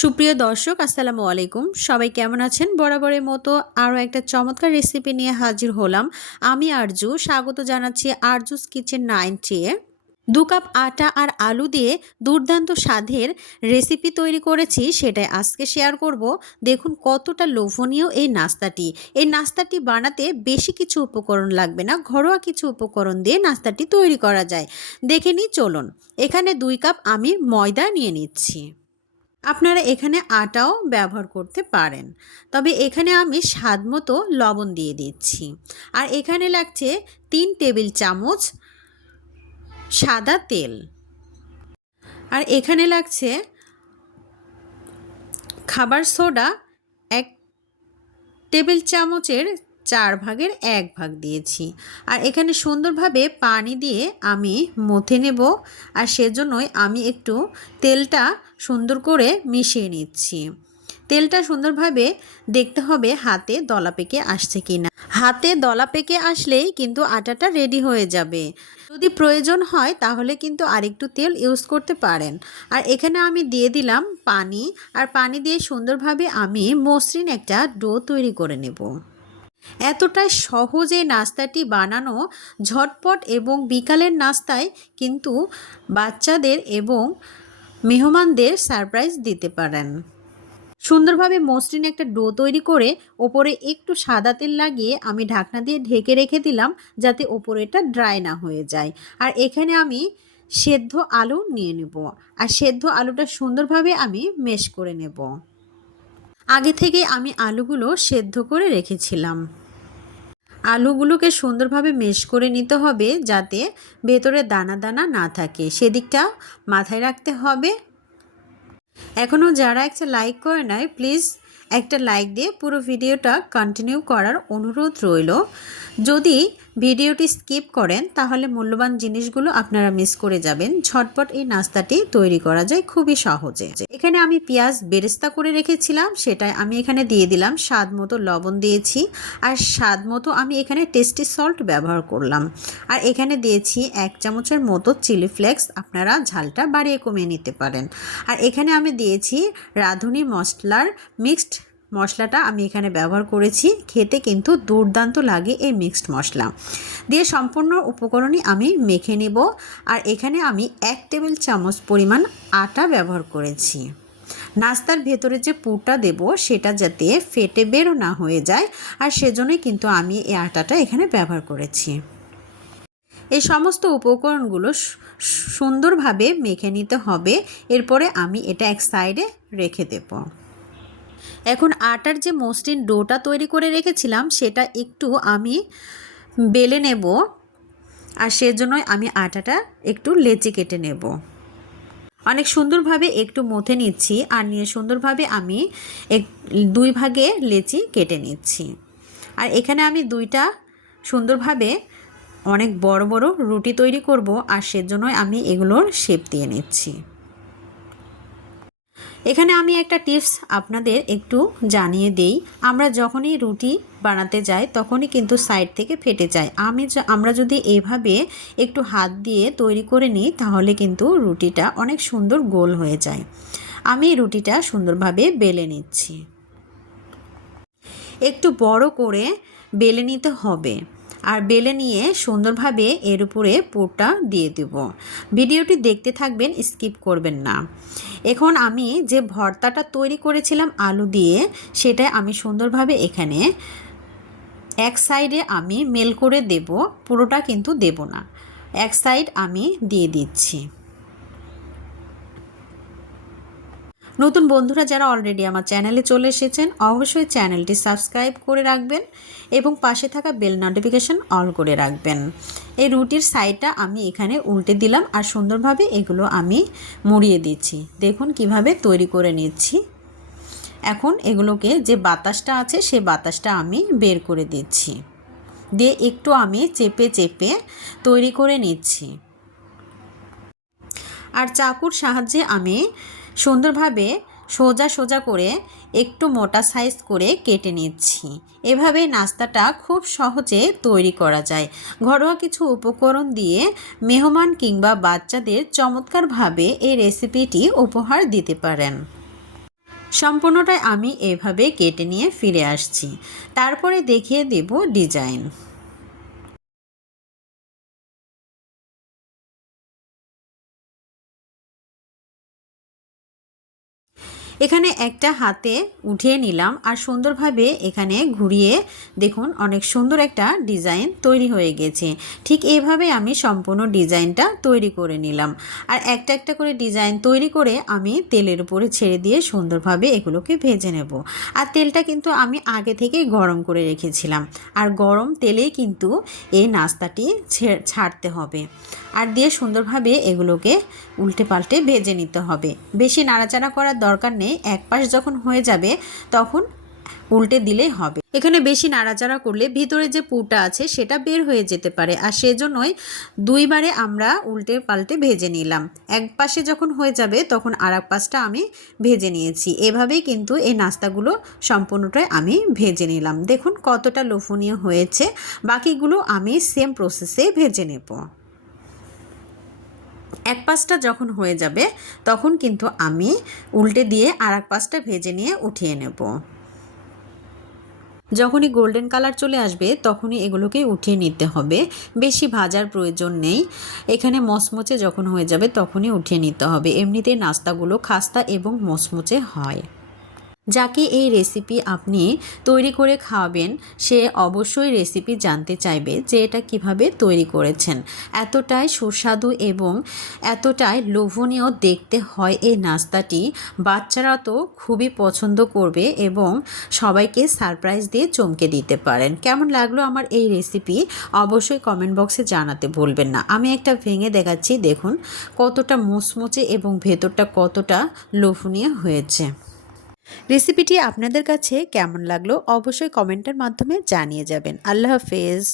সুপ্রিয় দর্শক আসসালামু আলাইকুম। সবাই কেমন আছেন? বরাবরের মতো আরও একটা চমৎকার রেসিপি নিয়ে হাজির হলাম। আমি আরজু, স্বাগত জানাচ্ছি আরজুস কিচেন 90 এ। 2 কাপ আটা আর আলু দিয়ে দুর্দান্ত স্বাদের রেসিপি তৈরি করেছি, সেটাই আজকে শেয়ার করব। দেখুন কতটা লোভনীয় এই নাস্তাটি। এই নাস্তাটি বানাতে বেশি কিছু উপকরণ লাগবে না, ঘরোয়া কিছু উপকরণ দিয়ে নাস্তাটি তৈরি করা যায়। দেখে নিই চলুন। এখানে 2 কাপ আমি ময়দা নিয়ে নিচ্ছি। আপনারা এখানে আটাও ব্যবহার করতে পারেন, তবে এখানে আমি স্বাদ মতো লবণ দিয়ে দিচ্ছি। আর এখানে লাগছে 3 টেবিল চামচ সাদা তেল। আর এখানে লাগছে খাবার সোডা 1 টেবিল চামচের 4 ভাগের 1 ভাগ দিয়েছি। আর এখানে সুন্দরভাবে পানি দিয়ে আমি মথে নেব, আর সেজন্যই আমি একটু তেলটা সুন্দর করে মিশিয়ে নিচ্ছি। তেলটা সুন্দরভাবে দেখতে হবে হাতে দলা পেকে আসছে কিনা। হাতে দলা পেকে আসলেই কিন্তু আটাটা রেডি হয়ে যাবে। যদি প্রয়োজন হয় তাহলে কিন্তু আরেকটু তেল ইউজ করতে পারেন। আর এখানে আমি দিয়ে দিলাম পানি, আর পানি দিয়ে সুন্দরভাবে আমি মসৃণ একটা ডো তৈরি করে নেব। এতটাই সহজে নাস্তাটি বানানো, ঝটপট, এবং বিকালের নাস্তায় কিন্তু বাচ্চাদের এবং মেহমানদের সারপ্রাইজ দিতে পারেন। সুন্দরভাবে মসৃণ একটা ডো তৈরি করে ওপরে একটু সাদা তেল লাগিয়ে আমি ঢাকনা দিয়ে ঢেকে রেখে দিলাম, যাতে ওপরে এটা ড্রাই না হয়ে যায়। আর এখানে আমি সেদ্ধ আলু নিয়ে নেব, আর সেদ্ধ আলুটা সুন্দরভাবে আমি ম্যাশ করে নেব। আগে থেকে আমি আলুগুলো সেদ্ধ করে রেখেছিলাম। আলুগুলোকে সুন্দরভাবে ম্যাশ করে নিতে হবে, যাতে ভেতরে দানা দানা না থাকে, সেদিকটা মাথায় রাখতে হবে। এখনও যারা একটা লাইক করে নাই, প্লিজ একটা লাইক দিয়ে পুরো ভিডিওটা কন্টিনিউ করার অনুরোধ রইল। যদি ভিডিওটি স্কিপ করেন তাহলে মূল্যবান জিনিসগুলো আপনারা মিস করে যাবেন। ঝটপট এই নাস্তাটি তৈরি করা যায় খুবই সহজে। এখানে আমি পেঁয়াজ বেরেস্তা করে রেখেছিলাম, সেটাই আমি এখানে দিয়ে দিলাম। স্বাদ মতো লবণ দিয়েছি, আর স্বাদ মতো আমি এখানে টেস্টি সল্ট ব্যবহার করলাম। আর এখানে দিয়েছি 1 চামচের মতো চিলি ফ্লেক্স, আপনারা ঝালটা বাড়িয়ে কমিয়ে নিতে পারেন। আর এখানে আমি দিয়েছি রাঁধুনি মশলার মিক্সড মশলাটা আমি এখানে ব্যবহার করেছি। খেতে কিন্তু দুর্দান্ত লাগে এই মিক্সড মশলা দিয়ে। সম্পূর্ণ উপকরণই আমি মেখে নেব। আর এখানে আমি 1 টেবিল চামচ পরিমাণ আটা ব্যবহার করেছি। নাস্তার ভেতরে যে পুরটা দেব সেটা যাতে ফেটে বেরো না হয়ে যায়, আর সেজন্যই কিন্তু আমি এই আটাটা এখানে ব্যবহার করেছি। এই সমস্ত উপকরণগুলো সুন্দরভাবে মেখে নিতে হবে। এরপরে আমি এটা এক সাইডে রেখে দেব। এখন আটার যে মসৃণ ডোটা তৈরি করে রেখেছিলাম সেটা একটু আমি বেলে নেব, আর সেজন্যই আমি আটাটা একটু লেচি কেটে নেব। অনেক সুন্দরভাবে একটু মথে নিচ্ছি, আর নিয়ে সুন্দরভাবে আমি 2 ভাগে লেচি কেটে নিচ্ছি। আর এখানে আমি 2টা সুন্দরভাবে অনেক বড় বড় রুটি তৈরি করব, আর সেজন্যই আমি এগুলোর শেপ দিয়ে নিচ্ছি। এখানে আমি একটা টিপস আপনাদের একটু জানিয়ে দেই। আমরা যখনই রুটি বানাতে যাই তখনই কিন্তু সাইড থেকে ফেটে যায়। আমরা যদি এইভাবে একটু হাত দিয়ে তৈরি করে নিই তাহলে কিন্তু রুটিটা অনেক সুন্দর গোল হয়ে যায়। আমি রুটিটা সুন্দরভাবে বেলে নিচ্ছি। একটু বড় করে বেলে নিতে হবে, আর বেলে নিয়ে সুন্দরভাবে এর উপরে পুরটা দিয়ে দেব। ভিডিওটি দেখতে থাকবেন, স্কিপ করবেন না। এখন আমি যে ভর্তাটা তৈরি করেছিলাম আলু দিয়ে, সেটা আমি সুন্দরভাবে এখানে এক সাইডে আমি মেল করে দেব, পুরোটা কিন্তু দেব না, এক সাইড আমি দিয়ে দিচ্ছি। নতুন বন্ধুরা যারা অলরেডি আমার চ্যানেলে চলে এসেছেন অবশ্যই চ্যানেলটি সাবস্ক্রাইব করে রাখবেন এবং পাশে থাকা বেল নোটিফিকেশন অল করে রাখবেন। এই রুটির সাইডটা আমি এখানে উল্টে দিলাম, আর সুন্দরভাবে এগুলো আমি মুড়িয়ে দিচ্ছি। দেখুন কিভাবে তৈরি করে নিচ্ছি। এখন এগুলোকে যে বাতাসটা আছে সেই বাতাসটা আমি বের করে দিচ্ছি, দিয়ে একটু আমি চেপে চেপে তৈরি করে নিচ্ছি। আর চাকুর সাহায্যে আমি সুন্দরভাবে সোজা সোজা করে একটু মোটা সাইজ করে কেটে নিচ্ছি। এভাবে নাস্তাটা খুব সহজে তৈরি করা যায়। ঘরোয়া কিছু উপকরণ দিয়ে মেহমান কিংবা বাচ্চাদের চমৎকারভাবে এই রেসিপিটি উপহার দিতে পারেন। সম্পূর্ণটাই আমি এভাবে কেটে নিয়ে ফিরে আসছি। তারপরে দেখিয়ে দেব ডিজাইন। এখানে একটা হাতে উঠিয়ে নিলাম আর সুন্দরভাবে এখানে ঘুরিয়ে দেখুন অনেক সুন্দর একটা ডিজাইন তৈরি হয়ে গেছে। ঠিক এইভাবে আমি সম্পূর্ণ ডিজাইনটা তৈরি করে নিলাম। আর একটা একটা করে ডিজাইন তৈরি করে আমি তেলের উপরে ছেড়ে দিয়ে সুন্দরভাবে এগুলোকে ভেজে নেব। আর তেলটা কিন্তু আমি আগে থেকেই গরম করে রেখেছিলাম। আর গরম তেলেই কিন্তু এই নাস্তাটি ছাড়তে হবে। আর দিয়ে সুন্দরভাবে এগুলোকে উল্টে পাল্টে ভেজে নিতে হবে। বেশি নাড়াচাড়া করার দরকার নেই, এক পাশ যখন হয়ে যাবে তখন উল্টে দিলেই হবে। এখানে বেশি নাড়াচাড়া করলে ভিতরে যে পুরটা আছে সেটা বের হয়ে যেতে পারে, আর সেজন্যই দুইবারে আমরা উল্টে পাল্টে ভেজে নিলাম। এক পাশে যখন হয়ে যাবে তখন আর এক পাশটা আমি ভেজে নিয়েছি। এভাবেই কিন্তু এই নাস্তাগুলো সম্পূর্ণটাই আমি ভেজে নিলাম। দেখুন কতটা লোভনীয় হয়েছে। বাকিগুলো আমি সেম প্রসেসে ভেজে নেব। এক পাশটা যখন হয়ে যাবে তখন কিন্তু আমি উল্টে দিয়ে আর এক পাশটা ভেজে নিয়ে উঠিয়ে নেব। যখনই গোল্ডেন কালার চলে আসবে তখনই এগুলোকে উঠিয়ে নিতে হবে, বেশি ভাজার প্রয়োজন নেই। এখানে মচমচে যখন হয়ে যাবে তখনই উঠিয়ে নিতে হবে। এমনিতেই নাস্তাগুলো খাস্তা এবং মচমচে হয়। যাকে এই রেসিপি আপনি তৈরি করে খাওয়াবেন সে অবশ্যই রেসিপি জানতে চাইবে যে এটা কিভাবে তৈরি করেছেন। এতটাই সুস্বাদু এবং এতটাই লোভনীয় দেখতে হয় এই নাস্তাটি। বাচ্চারা তো খুবই পছন্দ করবে এবং সবাইকে সারপ্রাইজ দিয়ে চমকে দিতে পারেন। কেমন লাগলো আমার এই রেসিপি অবশ্যই কমেন্ট বক্সে জানাতে ভুলবেন না। আমি একটা ভেঙে দেখাচ্ছি, দেখুন কতটা মুচমুচে এবং ভেতরটা কতটা লোভনীয় হয়েছে। রেসিপিটি আপনাদের কাছে কেমন লাগলো অবশ্যই কমেন্টের মাধ্যমে জানিয়ে যাবেন। আল্লাহ হাফেজ।